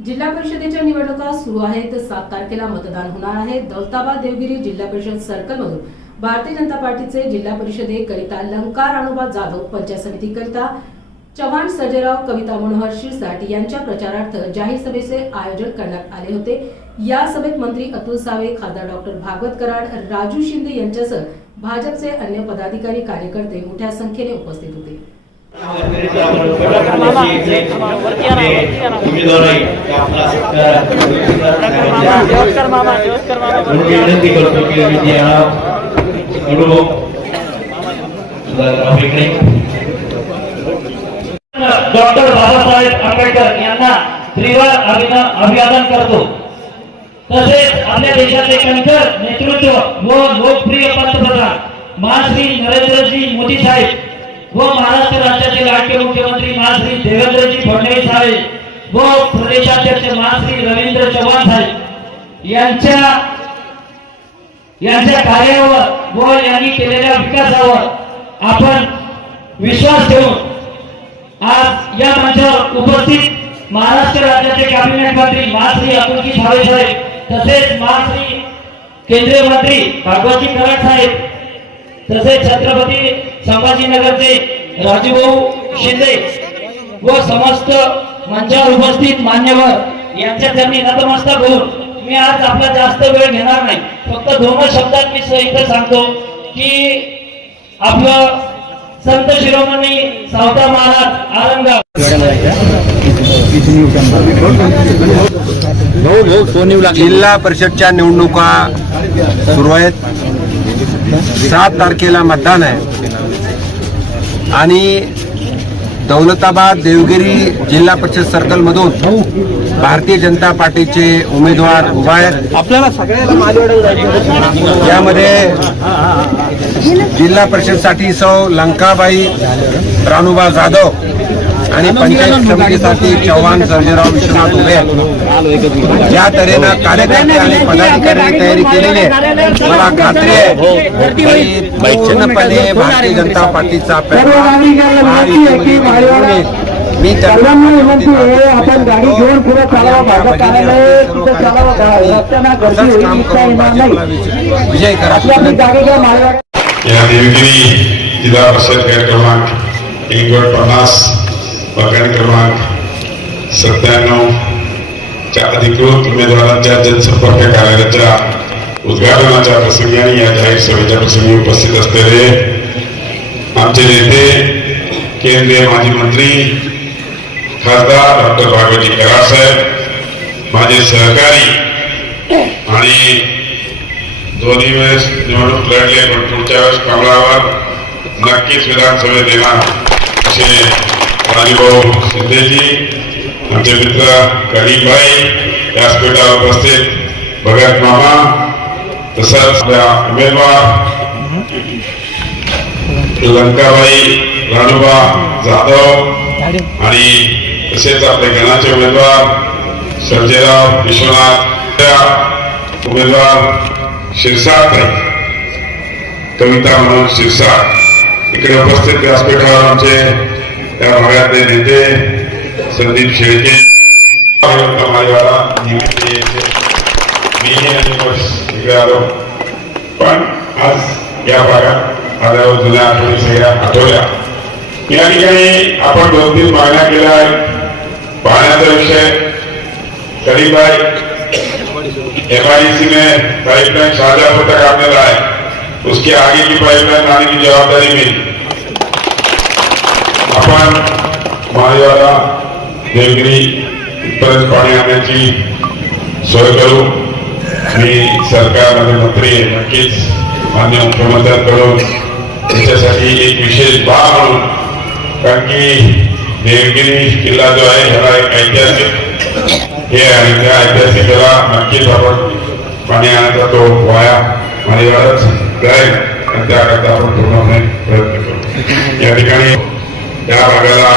जिल्हा परिषदेच्या निवडणुका सुरू आहेत. सात तारखेला मतदान होणार आहे. दौलताबाद देवगिरी जिल्हा परिषद सर्कलमधून भारतीय जनता पार्टीचे जिल्हा परिषदेकरिता लंकार अनुबा जाधव पंचायत समितीकरिता चव्हाण सर्जेराव कविता मनोहर शिरसाट यांच्या प्रचारार्थ जाहीर सभेचे आयोजन करण्यात आले होते. या सभेत मंत्री अतुल सावे खासदार डॉक्टर भागवत कराड राजू शिंदे यांच्यासह भाजपचे अन्य पदाधिकारी कार्यकर्ते मोठ्या संख्येने उपस्थित होते. विनंती करतो की मी हा अनुभव डॉक्टर बाबासाहेब आंबेडकर यांना त्रिवार अभिवादन करतो. तसेच आपल्या देशाचे कणकर नेतृत्व व लोकप्रिय पंतप्रधान महाश्री नरेंद्रजी मोदी साहेब व महाराष्ट्र राज्याचे लाडके मुख्यमंत्री महाश्री देवेंद्रजी फडणवीस साहेब व प्रदेशाध्यक्ष महाश्री रवींद्र चव्हाण साहेब यांच्या यांच्या कार्यावर व यांनी केलेल्या विकासावर आपण विश्वास ठेवून आज या मंचावर उपस्थित महाराष्ट्र राज्याचे कॅबिनेट मंत्री महाश्री अतुलजी सावे साहेब तसेच महाश्री केंद्रीय मंत्री भागवतजी कराड साहेब तसेच छत्रपती संभाजीनगरचे राजूभाऊ शिंदे व समस्त मंचावर उपस्थित मान्यवर यांच्या त्यांनी नतमस्तक होऊन मी आज आपला जास्त वेळ घेणार नाही. फक्त दोन शब्दात मी इथं सांगतो की आपलं संत शिरोमणी सावता महाराज आरंगाव. जिल्हा परिषदच्या निवडणुका सुरू आहेत. सात तारखेला मतदान आहे. आणि दौलताबाद देवगिरी जिल्हा परिषद सर्कलमधून भारतीय जनता पार्टीचे उमेदवार उभा आहेत. आपल्याला यामध्ये जिल्हा परिषदसाठी सौ लंकाबाई रानुबा जाधव आणि पंचायत समितीसाठी चव्हाण सर्जेराव विश्वनाथ उभे आहेत. या तऱ्हेनं कार्यकर्ते आणि पदाधिकाऱ्यांनी तयारी केलेली आहे. मला खात्री आहे की पूर्णपणे भारतीय जनता पार्टीचा. मी आपण गाडी घेऊन पुढे चालावं कार्यालय विजय करा. या देवगिरी जिल्हा परिषद गट क्रमांक इंगवट पन्नास. प्रकरण क्रमांक सत्त्याण्णव च्या अधिकृत उमेदवारांच्या जनसंपर्क कार्यालयाच्या उद्घाटनाच्या प्रसंगी आणि या जाहीर सभेच्या प्रसंगी उपस्थित असलेले आमचे नेते केंद्रीय माजी मंत्री खासदार डॉक्टर भागवती कराड साहेब माझे सहकारी आणि दोन्ही वेळेस निवडणूक लढले पण पुढच्या वेळेस कमळावर नक्कीच विधानसभेत येणार असे राजूभाऊ शिंदेजी आमचे मित्र करीमभाई व्यासपीठावर उपस्थित भगत मामा तसंच उमेदवार लंकाबाई राणूबा जाधव आणि तसेच आपले गणाचे उमेदवार सर्जेराव विश्वनाथ त्या उमेदवार शिरसाट कविता म्हणून शिरसाट. इकडे उपस्थित व्यासपीठावर आमचे त्या नेते संदीप शेळके आलो पण आज या भागात आल्यावर जुन्या आठवणी सगळ्या आठवल्या या ठिकाणी आपण दोन तीन मागण्या केल्या आहेत पाण्याचा विषय करीबाई एमआईसी में पाइपलाइन शाहजहांपुर तक आने रहा है उसके आगे की पाइपलाइन लाने की जवाबदारी मेरी आपण महादेवाला देवगिरी इथपर्यंत पाणी आणण्याची सोय करू. मी सरकारमध्ये मंत्री आहे नक्कीच मान्य मुख्यमंत्र्यांकडून. त्याच्यासाठी एक विशेष बाब म्हणून. कारण की देवगिरी किल्ला जो आहे ह्याला एक ऐतिहासिक हे आणि त्या ऐतिहासिकाला नक्कीच आपण पाणी आणायचा तो वाया मानेवारच जाईल. आणि त्याकरता आपण पूर्णपणे प्रयत्न करू. या ठिकाणी त्या भागाला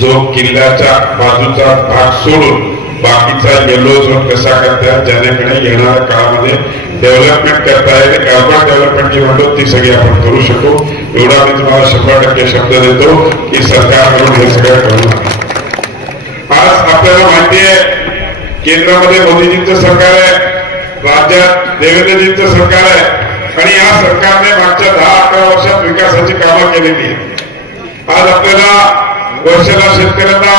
जो किल्ल्याच्या बाजूचा भाग सोडून बाकीचा येलो झोन कसा करतात ज्यानेकडे येणाऱ्या काळामध्ये डेव्हलपमेंट करता येईल अर्बन डेव्हलपमेंट जी म्हणतो ती सगळी आपण करू शकू. एवढा मी तुम्हाला शंभर टक्के शब्द देतो की सरकारकडून हे सगळं करू आज आपल्याला माहिती आहे केंद्रामध्ये मोदीजींचं सरकार आहे राज्यात देवेंद्रजींचं सरकार आहे आणि या सरकारने मागच्या दहा अकरा वर्षात विकासाची कामं केलेली आहेत. आज आपल्याला वर्षाला शेतकऱ्यांना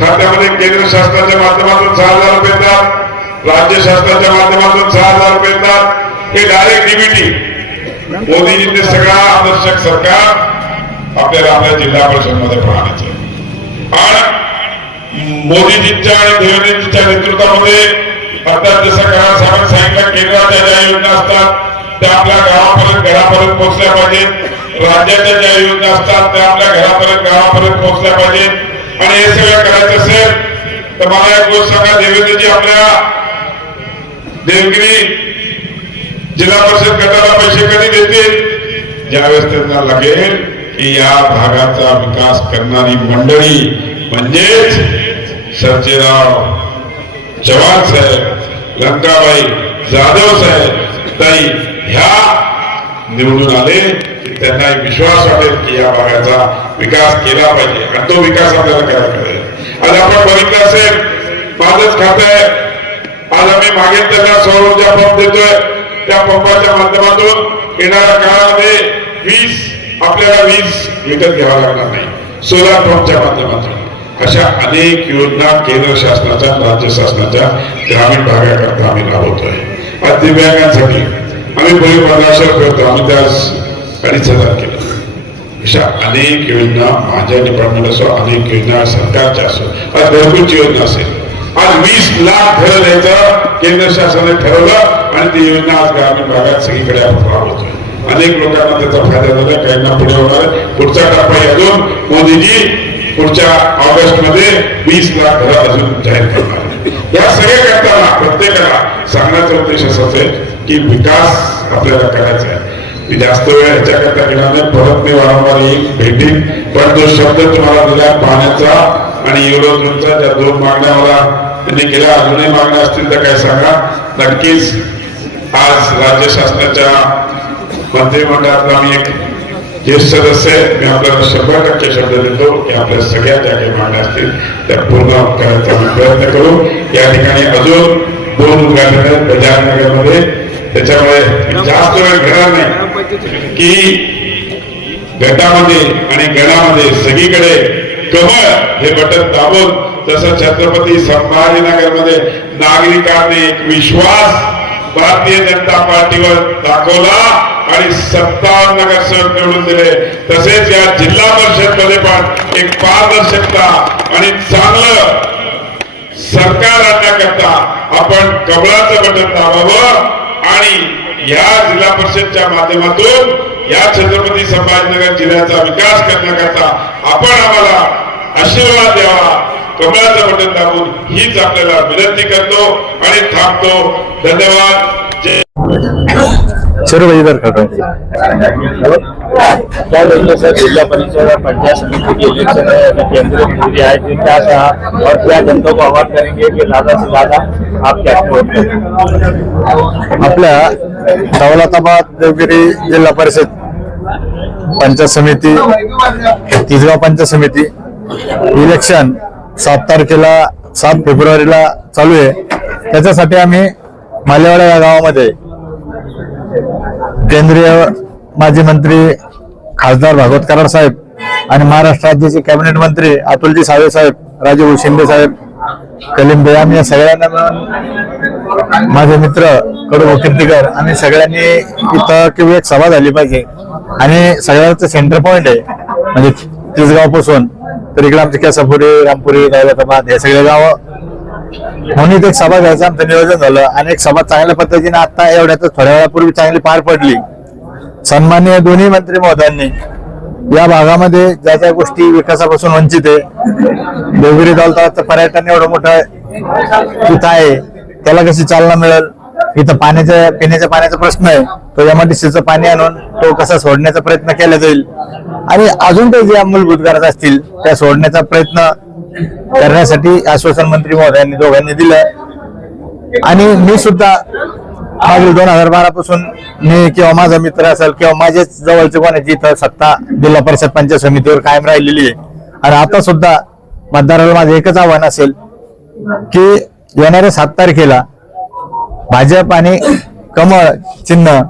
खात्यामध्ये केंद्र शासनाच्या माध्यमातून सहा हजार रुपये येतात राज्य शासनाच्या माध्यमातून सहा हजार रुपये येतात. हे डायरेक्ट डीबीटी मोदीजींचे सगळा आदर्शक सरकार आपल्याला आपल्या जिल्हा परिषदमध्ये पाहण्याचे. आणि मोदीजींच्या आणि देवेंद्रजींच्या नेतृत्वामध्ये आता जसं करा साहेबांनी सांगितलं केंद्राच्या ज्या योजना असतात त्या आपल्या गावापर्यंत घरापर्यंत पोहोचल्या पाहिजेत. राज्याच्या ज्या योजना असतात त्या आपल्या घरापर्यंत गावापर्यंत पोहोचल्या पाहिजेत. आणि हे सगळं करायचं असेल तर मला एक गोष्ट सांगा देवेंद्रजी आपल्या देवगिरी जिल्हा परिषद गटाला पैसे कधी देतील? ज्यावेळेस त्यांना लागेल की या भागाचा विकास करणारी मंडळी म्हणजेच सर्जेराव चव्हाण साहेब लंकाबाई जाधव साहेब ताई ह्या निवडून आले. त्यांना एक विश्वास वाटेल की या भागाचा विकास केला पाहिजे. आणि तो विकास आपल्याला करायला पाहिजे. आज आपण बघितलं असेल. माझंच खातं आहे. आज आम्ही मागेल त्यांना सौर ऊर्जा पंप देतोय त्या पंपाच्या माध्यमातून येणाऱ्या काळामध्ये वीज आपल्याला वीज विकत घ्यावा लागणार नाही. सोलार पंपच्या माध्यमातून. अशा अनेक योजना केंद्र शासनाच्या राज्य शासनाच्या ग्रामीण भागाकरता आम्ही राबवतोय. आज दिव्यांगांसाठी आम्ही पूर्वी पंधराशे रुपये आम्ही त्यास आणि हजार केलं. अशा अनेक योजना माझ्या डिपार्टमेंट असो अनेक योजना सरकारच्या असो आज घरगुती योजना असेल. आज वीस लाख घर द्यायचं केंद्र शासनाने ठरवलं आणि ती योजना आज ग्रामीण भागात सगळीकडे आपण राबवतोय अनेक लोकांना त्याचा फायदा झाला काहींना पुढे होणार. पुढचा टप्पा अजून मोदीजी पुढच्या ऑगस्टमध्ये वीस लाख घर अजून जाहीर करणार. या सगळ्या करताना प्रत्येकाला सांगण्याचा उद्देश असा असेल की विकास आपल्याला करायचा आहे. मी जास्त वेळ ह्याच्याकरता घेणार नाही. परत मी वारंवार येईल भेटेन. पण जो शब्द तुम्हाला दिला पाण्याचा आणि युरोजनचा ज्या दोन मागण्या मला त्यांनी केल्या अजूनही मागण्या असतील तर काय सांगा. नक्कीच आज राज्य शासनाच्या मंत्रिमंडळातला मी एक ज्येष्ठ सदस्य आहे. मी आपल्याला शंभर टक्के शब्द देतो की आपल्या सगळ्या ज्या काही मागण्या असतील त्या पूर्ण करायचा प्रयत्न करू. या ठिकाणी अजून दोन उद्घाटन आहेत. बजारनगरमध्ये त्याच्यामुळे जास्त वेळ घेणार नाही. की गटामध्ये आणि गणामध्ये सगळीकडे कमळ हे बटन दाबून तसं छत्रपती संभाजीनगरमध्ये नागरिकांनी एक विश्वास भारतीय जनता पार्टीवर दाखवला आणि सत्तावन्न नगरसेवक निवडून दिले. तसेच या जिल्हा परिषदमध्ये पण एक पारदर्शकता आणि चांगलं सरकार आणण्याकरता आपण कमळाचं बटन दाबावं आणि या जिल्हा परिषदच्या माध्यमातून या छत्रपती संभाजीनगर जिल्ह्याचा विकास करण्याकरता आपण आम्हाला आशीर्वाद द्यावा. कमळाचं बटन दाबून हीच आपल्याला विनंती करतो आणि थांबतो. धन्यवाद. जय सर्व खरं क्या देखिए परिषद और पंचायत समिति के इलेक्शन है अभी केंद्रीय मंत्री आए थे क्या कहा और क्या जनता को आवाज करेंगे कि ज्यादा से ज्यादा आप क्या वोट आपल्या दौलताबाद देवगिरी जिल्हा परिषद पंचायत समिती तिसगाव पंचायत समिती इलेक्शन सात तारखेला सात फेब्रुवारीला चालू आहे. त्याच्यासाठी आम्ही मालेवाडा या गावामध्ये केंद्रीय माजी मंत्री खासदार भागवत कराड साहेब आणि महाराष्ट्र राज्याचे कॅबिनेट मंत्री अतुलजी सावे साहेब राजीव शिंदे साहेब कलीम बेयाम या सगळ्यांना मिळून माझे मित्र कडू कीर्तीकर आणि सगळ्यांनी इथं किंवा एक सभा झाली पाहिजे. आणि सगळ्यांचं सेंटर पॉइंट आहे. म्हणजे तिसगावपासून तर इकडे आमचे केसापुरी रामपुरी दौलताबाद हे सगळे गाव. म्हणून एक सभा घ्यायचं आमचं नियोजन झालं आणि एक सभा चांगल्या पद्धतीने आता एवढ्यातच थोड्या वेळापूर्वी चांगली पार पडली. सन्माननीय दोन्ही मंत्री महोदयांनी या भागामध्ये ज्या ज्या गोष्टी विकासापासून वंचित आहे देवगिरी दौलताचं पर्यटन एवढं मोठं तिथं आहे त्याला कशी चालना मिळेल? इथं पाण्याच्या पिण्याच्या पाण्याचा प्रश्न आहे तो एमआरटीसीचं पाणी आणून तो कसा सोडण्याचा प्रयत्न केला जाईल? आणि अजून काही ज्या मूलभूत गरजा असतील त्या सोडण्याचा प्रयत्न करण्यासाठी आश्वासन मंत्री महोदयांनी दोघांनी दिलं. आणि मी सुद्धा मागील दोन हजार बारा पासून मी किंवा माझा मित्र असेल किंवा माझेच जवळचे कोणाची इथं सत्ता जिल्हा परिषद पंचायत समितीवर कायम राहिलेली आहे. आणि आता सुद्धा मतदाराला माझं एकच आव्हान असेल की येणाऱ्या सात तारखेला भाजप आणि कमळ चिन्ह